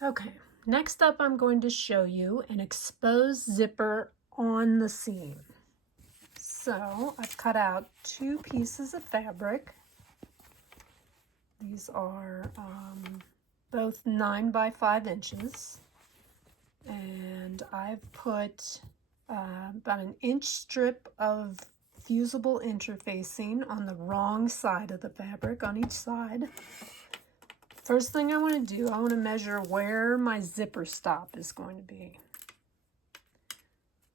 Okay, next up I'm going to show you an exposed zipper on the seam. So I've cut out 2 pieces of fabric. These are both 9 by 5 inches. And I've put about an inch strip of fusible interfacing on the wrong side of the fabric, on each side. First thing I want to do, I want to measure where my zipper stop is going to be.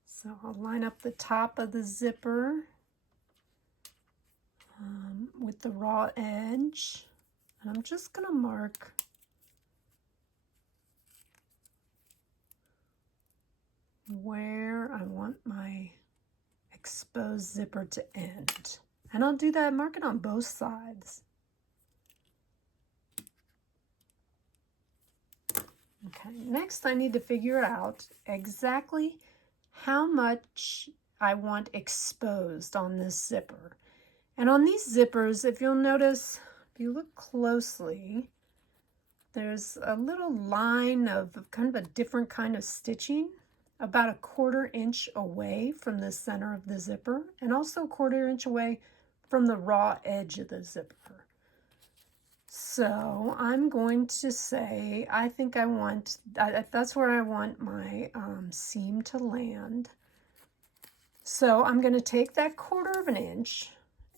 So I'll line up the top of the zipper with the raw edge, and I'm just going to mark where I want my exposed zipper to end. And I'll do that, mark it on both sides. Okay, next I need to figure out exactly how much I want exposed on this zipper. And on these zippers, if you'll notice, if you look closely, there's a little line of kind of a different kind of stitching about a 1/4 inch away from the center of the zipper, and also a 1/4 inch away from the raw edge of the zipper. So I'm going to say, I think I want, that's where I want my seam to land. So I'm going to take that 1/4 inch,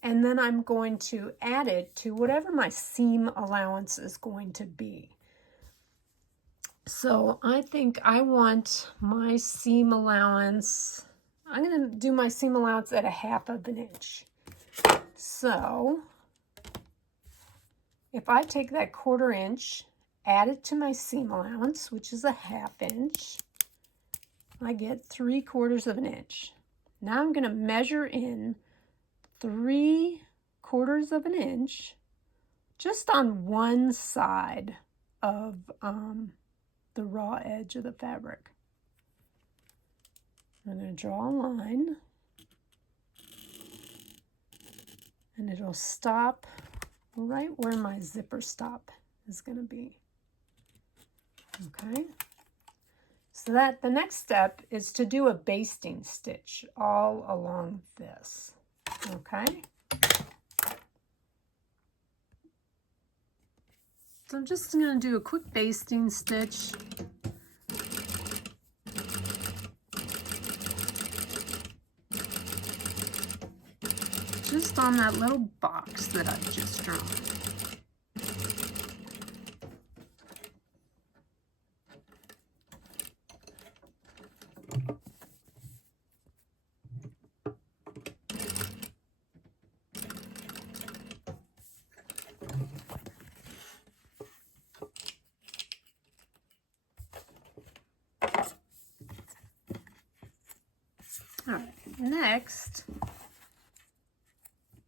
and then I'm going to add it to whatever my seam allowance is going to be. So I think I want my seam allowance, I'm going to do my seam allowance at a 1/2 inch. So if I take that 1/4 inch, add it to my seam allowance, which is a 1/2 inch, I get 3/4 inch. Now I'm going to measure in 3/4 inch just on one side of the raw edge of the fabric. I'm going to draw a line, and it'll stop right where my zipper stop is going to be. Okay, so that the next step is to do a basting stitch all along this. Okay, so I'm just going to do a quick basting stitch. Just on that little box that I've just drawn. All right, next,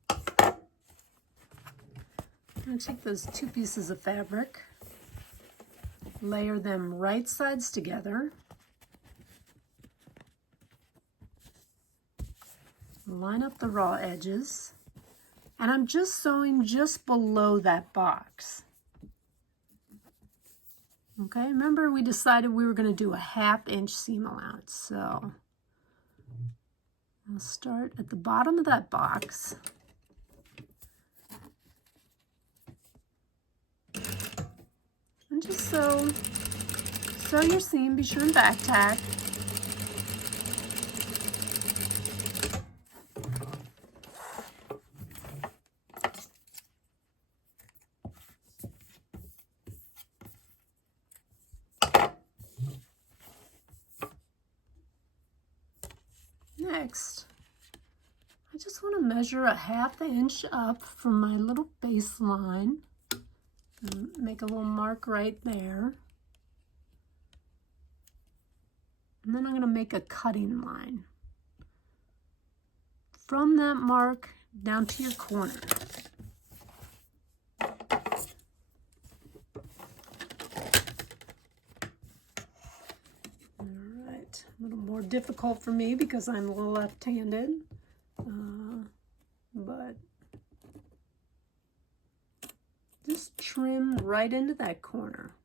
I'm going to take those 2 pieces of fabric, layer them right sides together, line up the raw edges, and I'm just sewing just below that box. Okay, remember we decided we were going to do a 1/2 inch seam allowance, so I'll start at the bottom of that box. And just sew your seam, be sure and back tack. Next, I just want to measure a 1/2 inch up from my little baseline and make a little mark right there. And then I'm going to make a cutting line from that mark down to your corner. A little more difficult for me because I'm left-handed, but just trim right into that corner.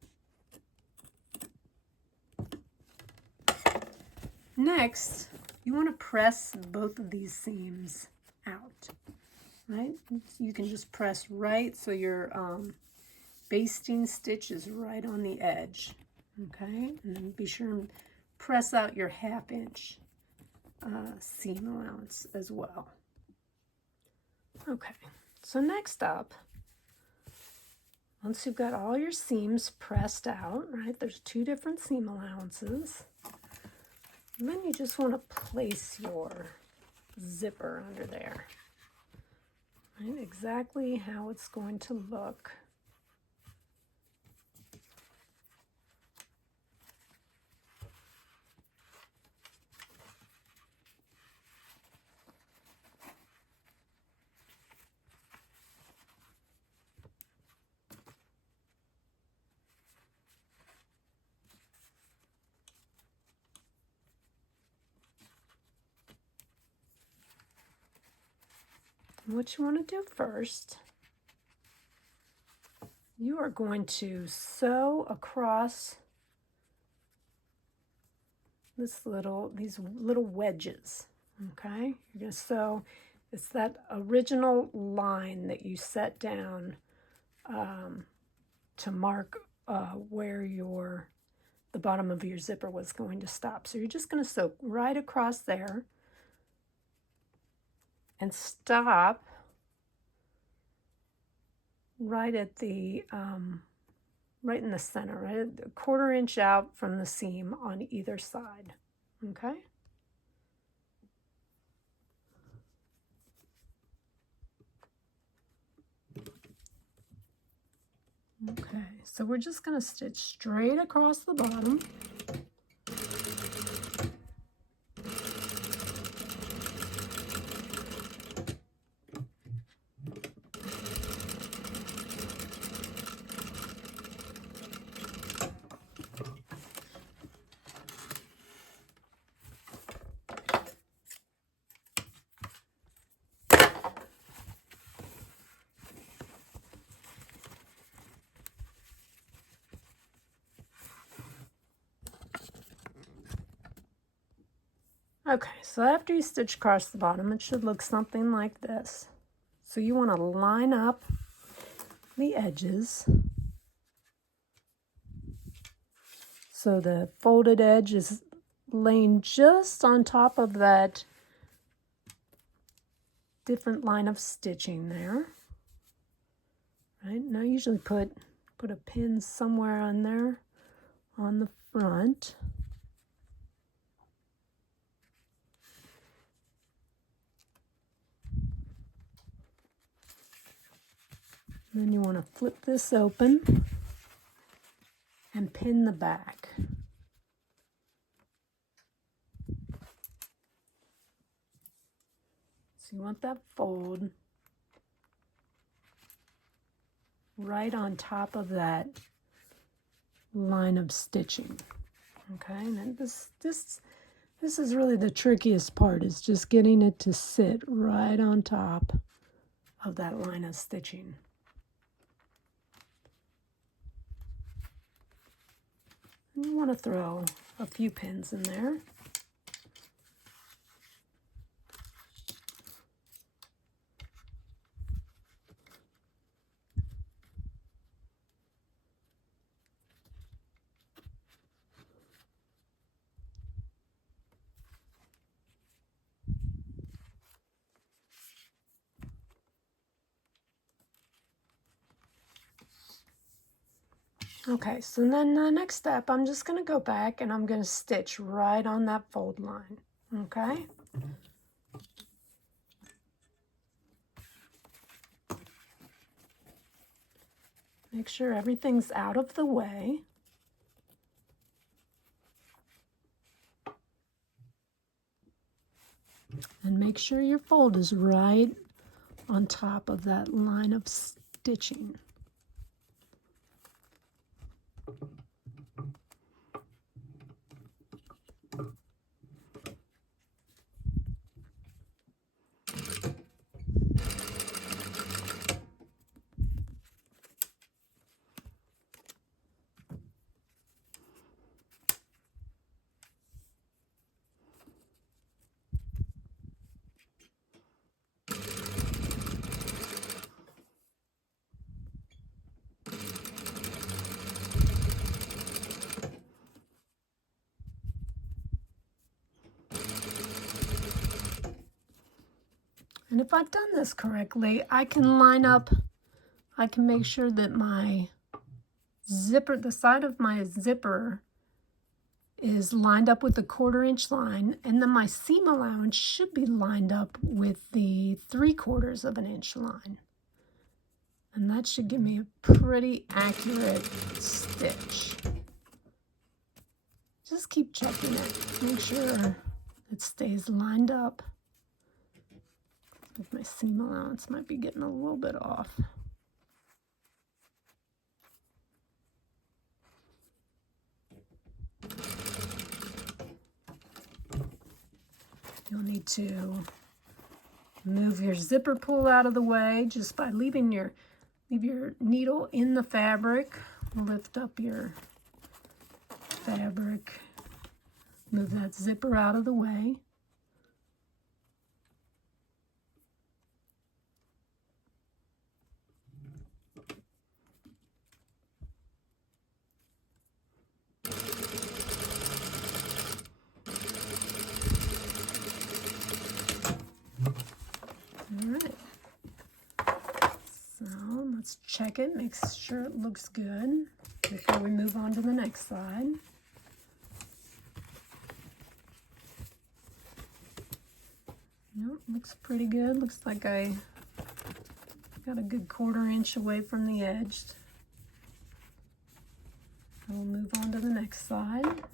Next, you want to press both of these seams out, right? You can just press right so your basting stitch is right on the edge, okay? And then be sure and press out your 1/2 inch seam allowance as well. Okay, so next up, once you've got all your seams pressed out, right, there's 2 different seam allowances. And then you just want to place your zipper under there, right, exactly how it's going to look. What you want to do first, you are going to sew across these little wedges, okay? You're going to sew, it's that original line that you set down to mark where the bottom of your zipper was going to stop. So you're just going to sew right across there and stop right at the right in the center, right at a 1/4 inch out from the seam on either side. Okay. Okay, so we're just going to stitch straight across the bottom. Okay, so after you stitch across the bottom, it should look something like this. So you want to line up the edges so the folded edge is laying just on top of that different line of stitching there. Right, now usually put a pin somewhere on there on the front. Then you want to flip this open and pin the back. So you want that fold right on top of that line of stitching. Okay, and then this is really the trickiest part, is just getting it to sit right on top of that line of stitching. And you want to throw a few pins in there. Okay, so then the next step, I'm just going to go back and I'm going to stitch right on that fold line, okay? Make sure everything's out of the way. And make sure your fold is right on top of that line of stitching. if I've done this correctly, I can line up, I can make sure that my zipper, the side of my zipper is lined up with the 1/4 inch line, and then my seam allowance should be lined up with the 3/4 of an inch line. And that should give me a pretty accurate stitch. Just keep checking it, make sure it stays lined up. My seam allowance might be getting a little bit off. You'll need to move your zipper pull out of the way just by leave your needle in the fabric. Lift up your fabric, move that zipper out of the way. All right, so let's check it, make sure it looks good before we move on to the next side. Nope, looks pretty good. Looks like I got a good 1/4 inch away from the edge. I will move on to the next side.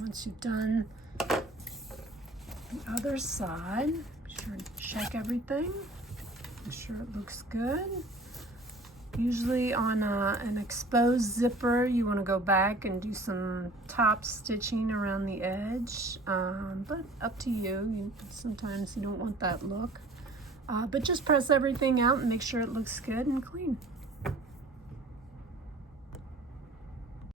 Once you've done the other side, be sure to check everything, make sure it looks good. Usually on an exposed zipper, you want to go back and do some top stitching around the edge, but up to you. Sometimes you don't want that look. But just press everything out and make sure it looks good and clean.